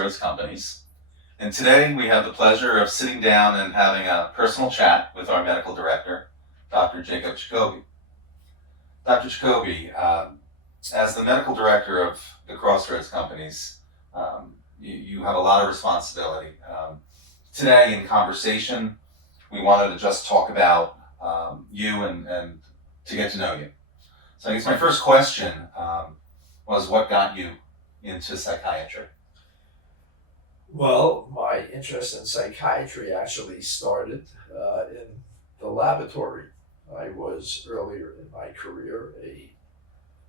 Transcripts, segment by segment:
Crossroads Companies. And today we have the pleasure of sitting down and having a personal chat with our medical director, Dr. Jacoby. Dr. Jacoby, as the medical director of the Crossroads Companies, you have a lot of responsibility. Today in conversation, we wanted to just talk about you and to get to know you. So I guess my first question was, what got you into psychiatry? Well, my interest in psychiatry actually started in the laboratory. I was earlier in my career a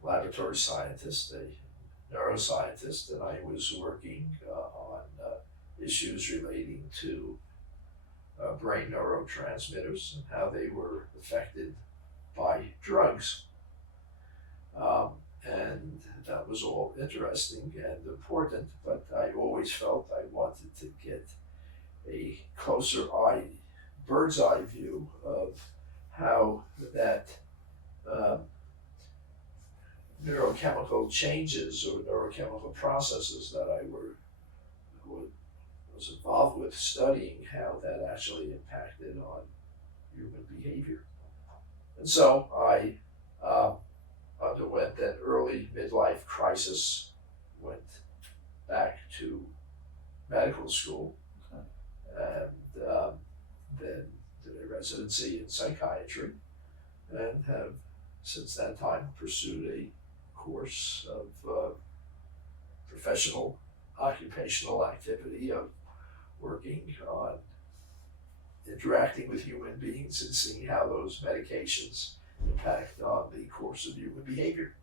laboratory scientist, a neuroscientist, and I was working on issues relating to brain neurotransmitters and how they were affected by drugs. And that was all interesting and important, but I always felt I wanted to get a closer bird's eye view of how that neurochemical changes or neurochemical processes that I was involved with studying, how that actually impacted on human behavior. And so I underwent an early midlife crisis, went back to medical school, and then did a residency in psychiatry, and have since that time pursued a course of professional occupational activity of working on interacting with human beings and seeing how those medications impact on the course of human behavior.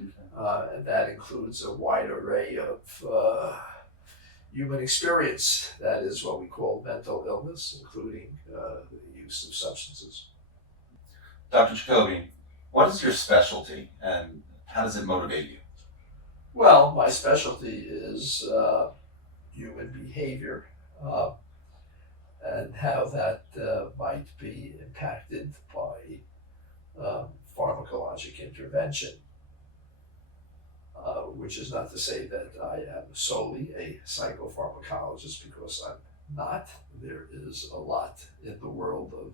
Okay. And that includes a wide array of human experience. That is what we call mental illness, including the use of substances. Dr. Jacoby, what is your specialty and how does it motivate you? Well, my specialty is human behavior. And how that might be impacted by pharmacologic intervention, which is not to say that I am solely a psychopharmacologist, because I'm not. There is a lot in the world of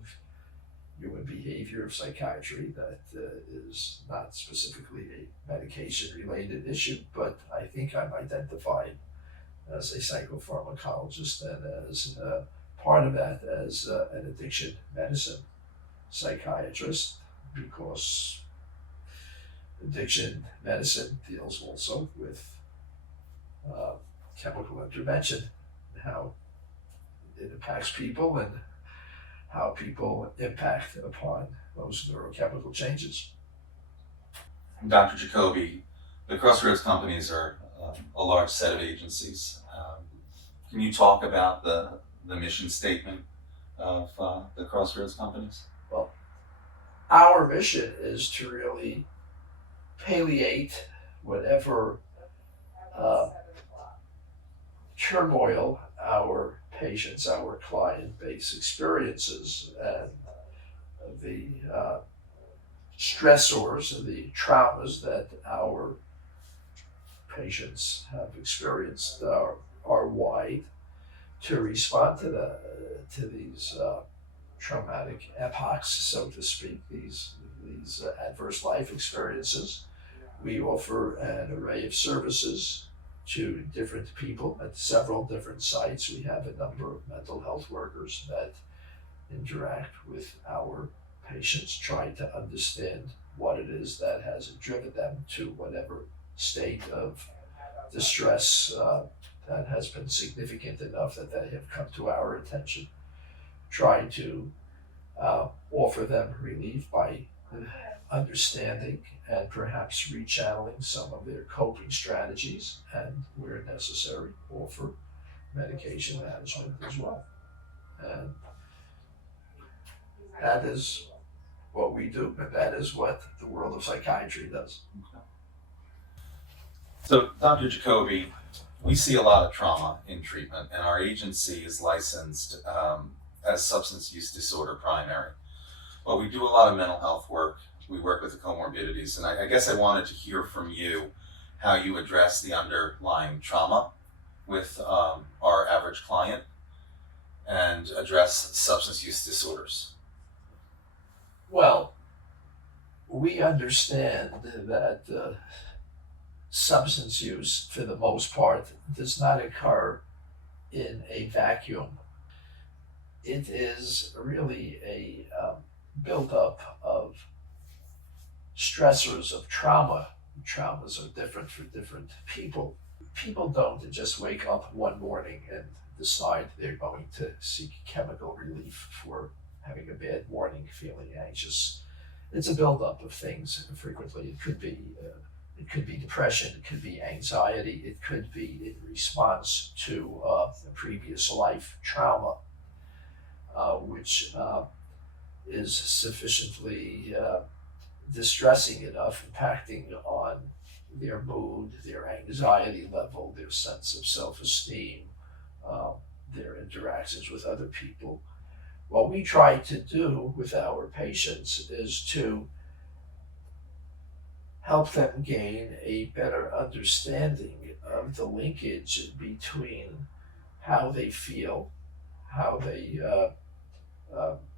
human behavior of psychiatry that is not specifically a medication-related issue, but I think I'm identified as a psychopharmacologist and as part of that as an addiction medicine psychiatrist, because addiction medicine deals also with chemical intervention, how it impacts people and how people impact upon those neurochemical changes. Dr. Jacoby, the Crossroads Companies are a large set of agencies. Can you talk about the mission statement of the Crossroads Companies? Well, our mission is to really palliate whatever turmoil our patients, our client base experiences, and the stressors and the traumas that our patients have experienced are wide, to respond to these traumatic epochs, so to speak, these adverse life experiences. We offer an array of services to different people at several different sites. We have a number of mental health workers that interact with our patients, trying to understand what it is that has driven them to whatever state of distress that has been significant enough that they have come to our attention, trying to offer them relief by understanding and perhaps rechanneling some of their coping strategies, and where necessary, offer medication management as well. And that is what we do, and that is what the world of psychiatry does. Okay. So, Dr. Jacoby, we see a lot of trauma in treatment, and our agency is licensed as substance use disorder primary. But we do a lot of mental health work. We work with the comorbidities, and I guess I wanted to hear from you how you address the underlying trauma with our average client and address substance use disorders. Well, we understand that substance use, for the most part, does not occur in a vacuum. It is really a buildup of stressors of trauma. Traumas are different for different people. People don't just wake up one morning and decide they're going to seek chemical relief for having a bad morning, feeling anxious. It's a buildup of things. Frequently, it could be depression, it could be anxiety, it could be in response to a previous life trauma, which is sufficiently distressing enough, impacting on their mood, their anxiety level, their sense of self-esteem, their interactions with other people. What we try to do with our patients is to help them gain a better understanding of the linkage between how they feel, how they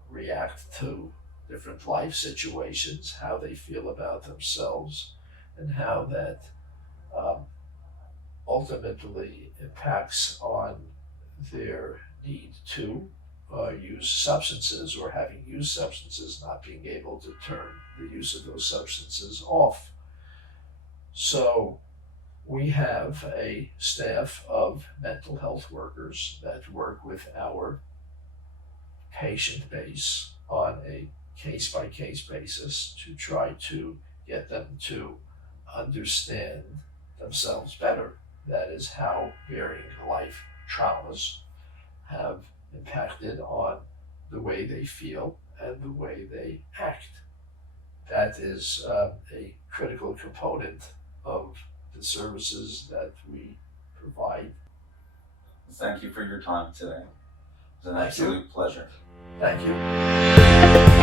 react to different life situations, how they feel about themselves, and how that ultimately impacts on their need to use substances, or having used substances, not being able to turn the use of those substances off. So we have a staff of mental health workers that work with our patient base on a case-by-case basis to try to get them to understand themselves better. That is how varying life traumas have impacted on the way they feel and the way they act. That is a critical component of the services that we provide. Thank you for your time today. It's an Thank you. absolute pleasure. Thank you.